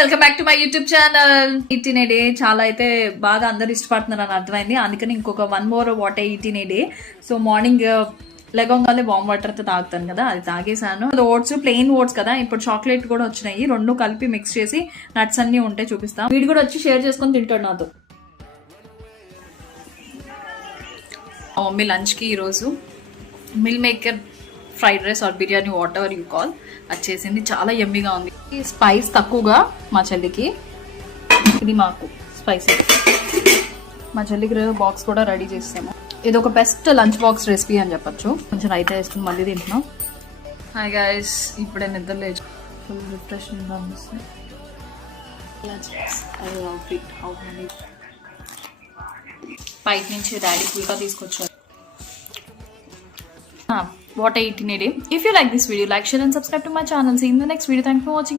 Welcome back to my YouTube channel. Eat in a day చాలా అయితే బాగా అందరు ఇష్టపడుతున్నారు అని అర్థమైంది. అందుకని ఇంకొక 1 more water eat in a day. So morning లెగంగానే వామ్ వాటర్ తో తాగుతాను కదా, అది తాగేసాను. అది ఓట్స్, ప్లెయిన్ ఓట్స్ కదా. ఇప్పుడు చాక్లెట్ కూడా వచ్చినాయి, రెండు కలిపి మిక్స్ చేసి నట్స్ అన్ని ఉంటాయి, చూపిస్తాం. వీడు కూడా వచ్చి షేర్ చేసుకొని తింటాడు నాతో. మా మమ్మీ లంచ్ కి ఈరోజు meal maker fried rice or biryani what ever you call వచ్చేసింది. చాలా యమ్మీగా ఉంది. స్పైస్ తక్కువగా మా చెల్లికి, ఇది మాకు స్పైసీ. మా చెల్లికి బాక్స్ కూడా రెడీ చేసాము. ఇది ఒక బెస్ట్ లంచ్ బాక్స్ రెసిపీ అని చెప్పచ్చు. కొంచెం రైతా వేసుకుని మళ్ళీ తింటున్నాం. హాయ్ గైస్, ఇప్పుడే నిద్ర లేచు, ఫుల్ రిఫ్రెష్మెంట్ అనిపిస్తుంది. బయట నుంచి డాడీ ఫుల్గా తీసుకొచ్చారు. What I eat in a day. If you like this video, like, share and subscribe to my channel. See you in the next video. Thanks for watching.